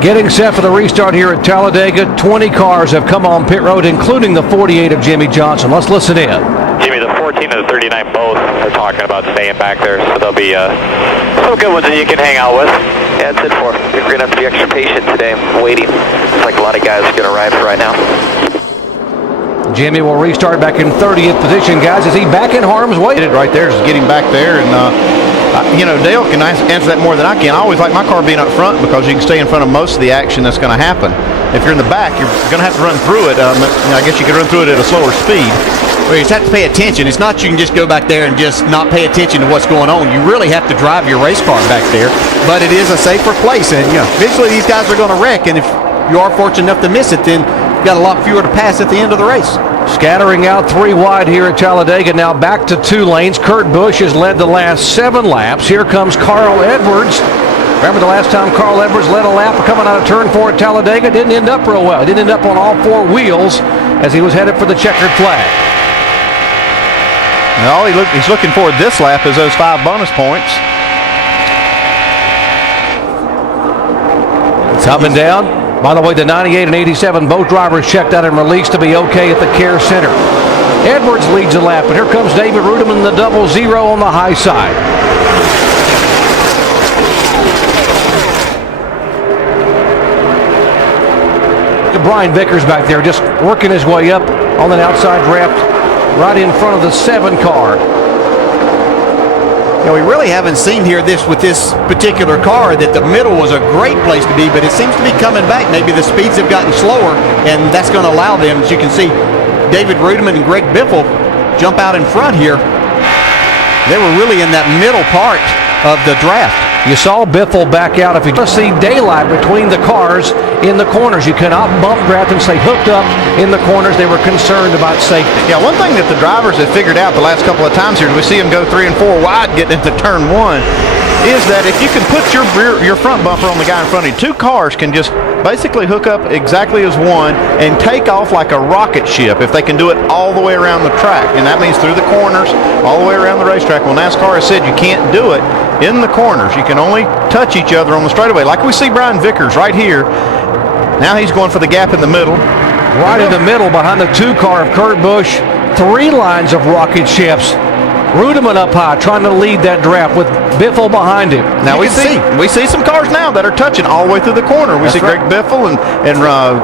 Getting set for the restart here at Talladega. 20 cars have come on pit road, including the 48 of Jimmy Johnson. Let's listen in. Jimmy, the 14 and the 39 both are talking about staying back there, so there'll be some good ones that you can hang out with. Yeah, that's it for. We're going to have to be extra patient today, waiting. It's like a lot of guys are going to arrive right now. Jimmy will restart back in 30th position, guys. Is he back in harm's way? Right there, just getting back there, and you know, Dale can answer that more than I can. I always like my car being up front because you can stay in front of most of the action that's going to happen. If you're in the back, you're going to have to run through it. I guess you could run through it at a slower speed. Well, you just have to pay attention. It's not you can just go back there and just not pay attention to what's going on. You really have to drive your race car back there, but it is a safer place, and you know, eventually these guys are going to wreck, and if you are fortunate enough to miss it, then you've got a lot fewer to pass at the end of the race. Scattering out 3 wide here at Talladega. Now back to 2 lanes. Kurt Busch has led the last 7 laps. Here comes Carl Edwards. Remember the last time Carl Edwards led a lap coming out of turn 4 at Talladega? Didn't end up real well. He didn't end up on all 4 wheels as he was headed for the checkered flag. And all he's looking for this lap is those 5 bonus points. It's up and down. By the way, the 98 and 87, both drivers checked out and released to be okay at the care center. Edwards leads the lap, and here comes David Rudiman, the 00 on the high side. Brian Vickers back there just working his way up on an outside draft right in front of the 7 car. You know, we really haven't seen here with this particular car that the middle was a great place to be, but it seems to be coming back. Maybe the speeds have gotten slower, and that's going to allow them, as you can see, David Rudiman and Greg Biffle jump out in front here. They were really in that middle part of the draft. You saw Biffle back out. If you just see daylight between the cars in the corners, you cannot bump draft and stay hooked up in the corners. They were concerned about safety. Yeah, one thing that the drivers have figured out the last couple of times here, we see them go 3 and 4 wide getting into turn 1, is that if you can put your front bumper on the guy in front of you, 2 cars can just basically hook up exactly as one and take off like a rocket ship if they can do it all the way around the track. And that means through the corners, all the way around the racetrack. Well, NASCAR has said you can't do it in the corners. You can only touch each other on the straightaway. Like we see Brian Vickers right here. Now he's going for the gap in the middle. Right in the middle behind the 2 car of Kurt Busch. 3 lines of rocket ships. Rudiman up high trying to lead that draft with Biffle behind him. Now we see some cars now that are touching all the way through the corner. We see Greg Biffle and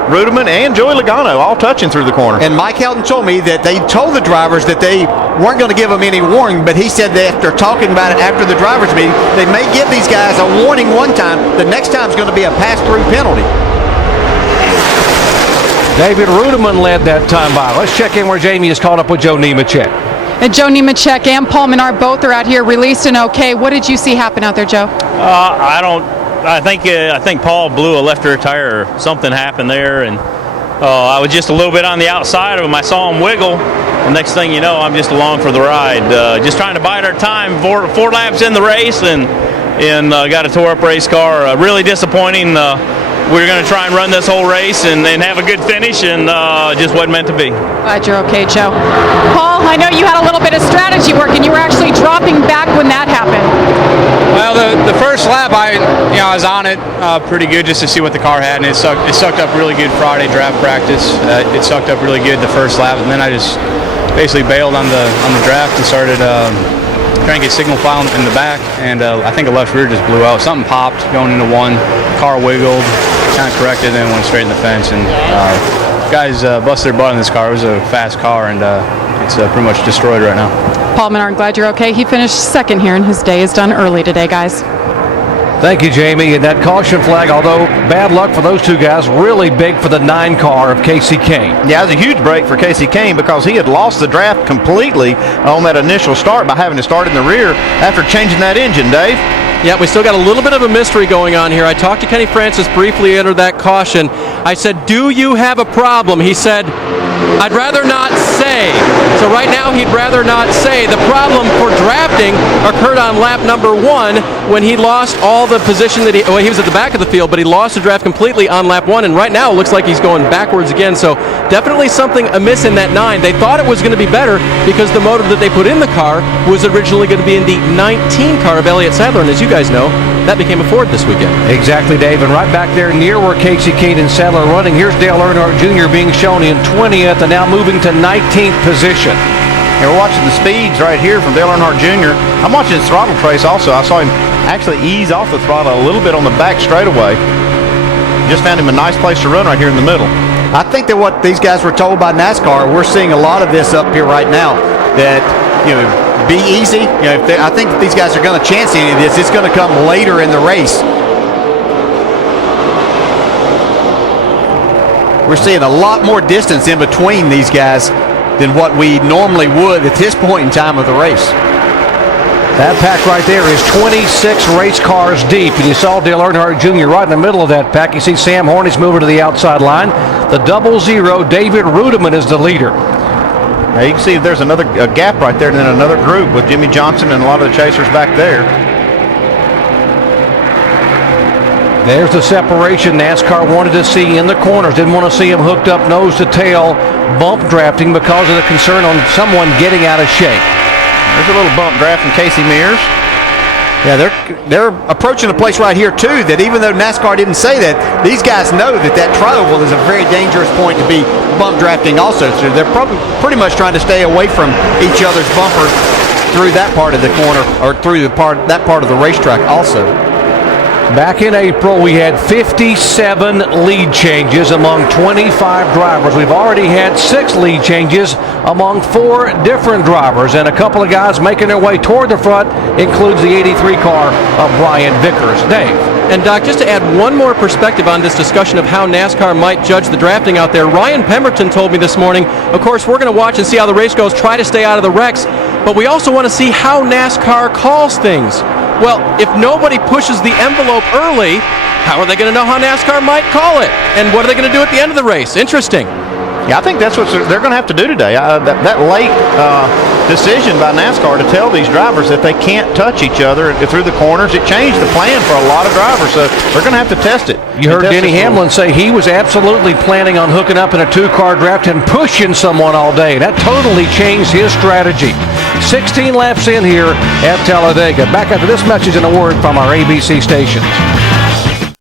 Rudiman and Joey Logano all touching through the corner. And Mike Helton told me that they told the drivers that they weren't going to give them any warning, but he said that after talking about it after the drivers meeting, they may give these guys a warning one time. The next time is going to be a pass-through penalty. David Rudiman led that time by. Let's check in where Jamie is caught up with Joe Nemechek. And Joe Nemechek and Paul Menard both are out here released and okay. What did you see happen out there, Joe? I think Paul blew a left rear tire or something happened there, and I was just a little bit on the outside of him. I saw him wiggle. The next thing you know, I'm just along for the ride, just trying to bide our time. Four laps in the race, and got a tore up race car. Really disappointing. We were going to try and run this whole race and have a good finish, and just wasn't meant to be. Glad you're okay, Joe. Paul, I know you had a little bit of strategy work, and you were actually dropping back when that happened. Well, the first lap, I was on it pretty good just to see what the car had, and it sucked up really good Friday draft practice. It sucked up really good the first lap, and then I just basically bailed on the draft and started trying to get signal file in the back, and I think a left rear just blew out. Something popped going into 1. Car wiggled, kind of corrected, then went straight in the fence. And guys busted their butt in this car. It was a fast car, and it's pretty much destroyed right now. Paul Menard, glad you're okay. He finished 2nd here, and his day is done early today, guys. Thank you, Jamie. And that caution flag, although bad luck for those 2 guys, really big for the 9 car of Casey Kane. Yeah, it was a huge break for Casey Kane because he had lost the draft completely on that initial start by having to start in the rear after changing that engine, Dave. Yeah, we still got a little bit of a mystery going on here. I talked to Kenny Francis briefly under that caution. I said, do you have a problem? He said, I'd rather not say. So right now he'd rather not say. The problem for drafting occurred on lap number 1 when he lost all the position that he was at the back of the field, but he lost the draft completely on lap 1, and right now it looks like he's going backwards again. So definitely something amiss in that 9. They thought it was going to be better because the motor that they put in the car was originally going to be in the 19 car of Elliott Sadler, and as you guys know, that became a Ford this weekend. Exactly, Dave. And right back there near where Casey Kane and Sadler are running, here's Dale Earnhardt Jr. being shown in 20th and now moving to 19th position. And we're watching the speeds right here from Dale Earnhardt Jr. I'm watching his throttle trace also. I saw him actually ease off the throttle a little bit on the back straightaway. Just found him a nice place to run right here in the middle. I think that what these guys were told by NASCAR, we're seeing a lot of this up here right now, that, be easy. I think if these guys are going to chance any of this, it's going to come later in the race. We're seeing a lot more distance in between these guys than what we normally would at this point in time of the race. That pack right there is 26 race cars deep, and you saw Dale Earnhardt Jr. right in the middle of that pack. You see Sam Hornick's moving to the outside line. The 00, David Rudiman, is the leader. Now you can see there's a gap right there, and then another group with Jimmy Johnson and a lot of the chasers back there. There's the separation NASCAR wanted to see in the corners. Didn't want to see him hooked up nose to tail, bump drafting because of the concern on someone getting out of shape. There's a little bump draft from Casey Mears. Yeah, they're approaching a place right here too that even though NASCAR didn't say that, these guys know that tri-oval is a very dangerous point to be bump drafting also. So they're probably pretty much trying to stay away from each other's bumpers through that part of the corner or through that part of the racetrack also. Back in April, we had 57 lead changes among 25 drivers. We've already had 6 lead changes among 4 different drivers, and a couple of guys making their way toward the front includes the 83 car of Brian Vickers. Dave. And Doc, just to add one more perspective on this discussion of how NASCAR might judge the drafting out there, Ryan Pemberton told me this morning, of course, we're going to watch and see how the race goes, try to stay out of the wrecks, but we also want to see how NASCAR calls things. Well, if nobody pushes the envelope early, how are they going to know how NASCAR might call it? And what are they going to do at the end of the race? Interesting. Yeah, I think that's what they're going to have to do today. That late decision by NASCAR to tell these drivers that they can't touch each other through the corners, it changed the plan for a lot of drivers. So they're going to have to test it. You heard Denny Hamlin say he was absolutely planning on hooking up in a 2-car draft and pushing someone all day. That totally changed his strategy. 16 laps in here at Talladega. Back after this message and a word from our ABC stations.